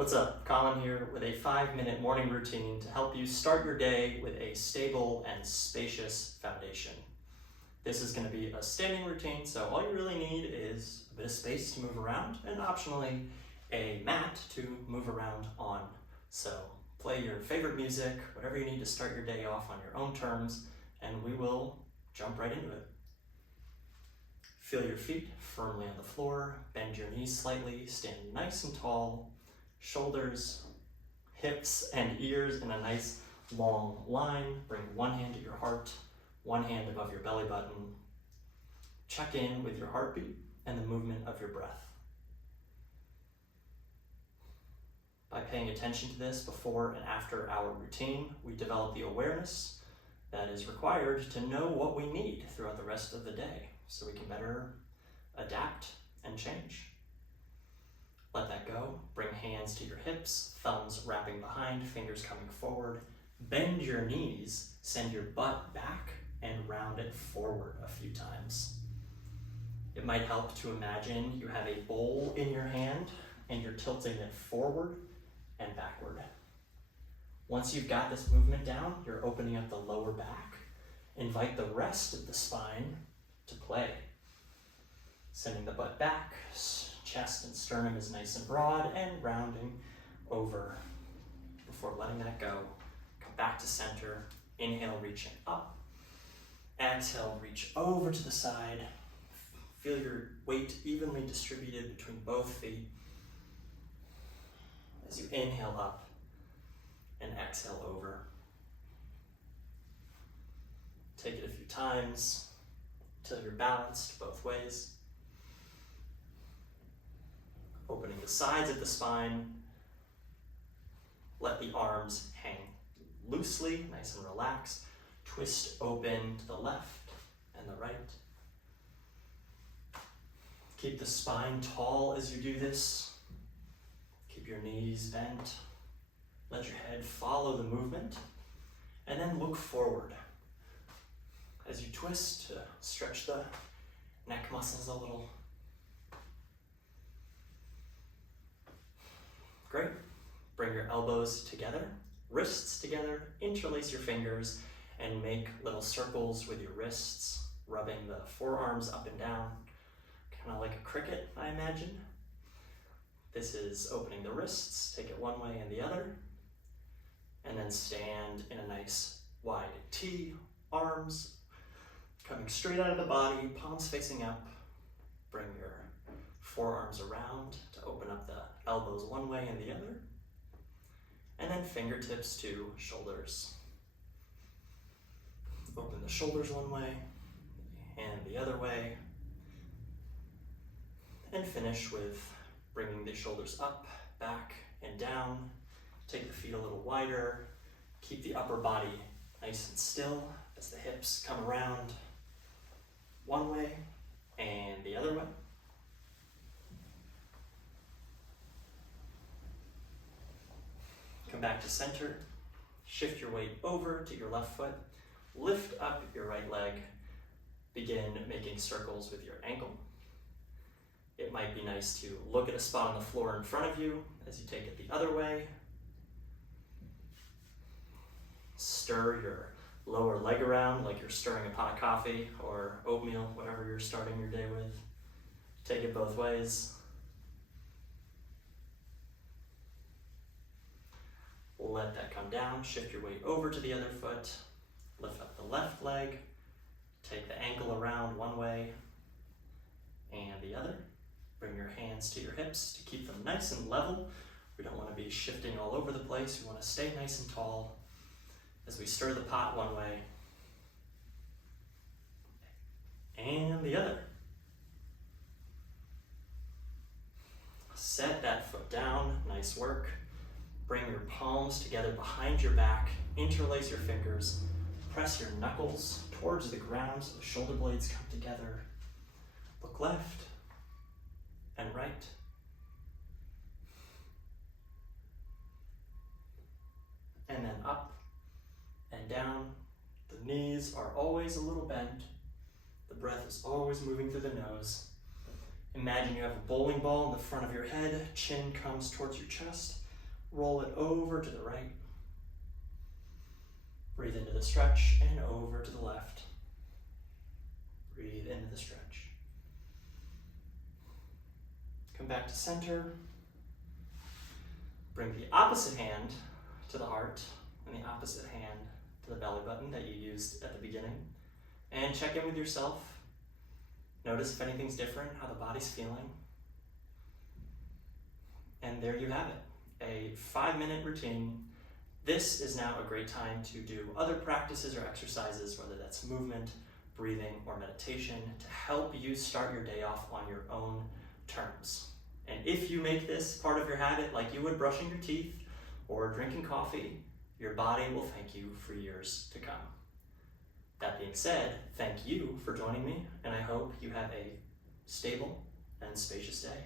What's up? Colin here with a 5-minute morning routine to help you start your day with a stable and spacious foundation. This is going to be a standing routine, so all you really need is a bit of space to move around and optionally a mat to move around on. So play your favorite music, whatever you need to start your day off on your own terms, and we will jump right into it. Feel your feet firmly on the floor, bend your knees slightly, stand nice and tall, shoulders, hips, and ears in a nice long line. Bring one hand to your heart, one hand above your belly button. Check in with your heartbeat and the movement of your breath. By paying attention to this before and after our routine, we develop the awareness that is required to know what we need throughout the rest of the day so we can better adapt and change. Let that go. Bring hands to your hips, thumbs wrapping behind, fingers coming forward. Bend your knees, send your butt back and round it forward a few times. It might help to imagine you have a bowl in your hand and you're tilting it forward and backward. Once you've got this movement down, you're opening up the lower back. Invite the rest of the spine to play. Sending the butt back, chest and sternum is nice and broad, and rounding over before letting that go. Come back to center. Inhale, reaching up. Exhale, reach over to the side. Feel your weight evenly distributed between both feet as you inhale up and exhale over. Take it a few times until you're balanced both ways. Opening the sides of the spine. Let the arms hang loosely, nice and relaxed. Twist open to the left and the right. Keep the spine tall as you do this. Keep your knees bent. Let your head follow the movement. And then look forward. As you twist to stretch the neck muscles a little. Great. Bring your elbows together, wrists together, interlace your fingers, and make little circles with your wrists, rubbing the forearms up and down, kind of like a cricket, I imagine. This is opening the wrists, take it one way and the other, and then stand in a nice wide T, arms coming straight out of the body, palms facing up. Bring your forearms around to open up the elbows one way and the other. And then fingertips to shoulders. Open the shoulders one way and the other way. And finish with bringing the shoulders up, back, and down. Take the feet a little wider. Keep the upper body nice and still as the hips come around one way and the other way. Come back to center. Shift your weight over to your left foot. Lift up your right leg. Begin making circles with your ankle. It might be nice to look at a spot on the floor in front of you as you take it the other way. Stir your lower leg around like you're stirring a pot of coffee or oatmeal, whatever you're starting your day with. Take it both ways. Let that come down, shift your weight over to the other foot, lift up the left leg, take the ankle around one way and the other. Bring your hands to your hips to keep them nice and level. We don't want to be shifting all over the place. We want to stay nice and tall as we stir the pot one way and the other. Set that foot down, nice work. Bring your palms together behind your back, interlace your fingers, press your knuckles towards the ground so the shoulder blades come together. Look left and right. And then up and down. The knees are always a little bent. The breath is always moving through the nose. Imagine you have a bowling ball in the front of your head, chin comes towards your chest, Roll it over to the right. Breathe into the stretch and over to the left. Breathe into the stretch. Come back to center. Bring the opposite hand to the heart and the opposite hand to the belly button that you used at the beginning. And check in with yourself. Notice if anything's different, how the body's feeling. And there you have it, a 5-minute routine. This is now a great time to do other practices or exercises, whether that's movement, breathing, or meditation, to help you start your day off on your own terms. And if you make this part of your habit, like you would brushing your teeth or drinking coffee, your body will thank you for years to come. That being said, thank you for joining me, and I hope you have a stable and spacious day.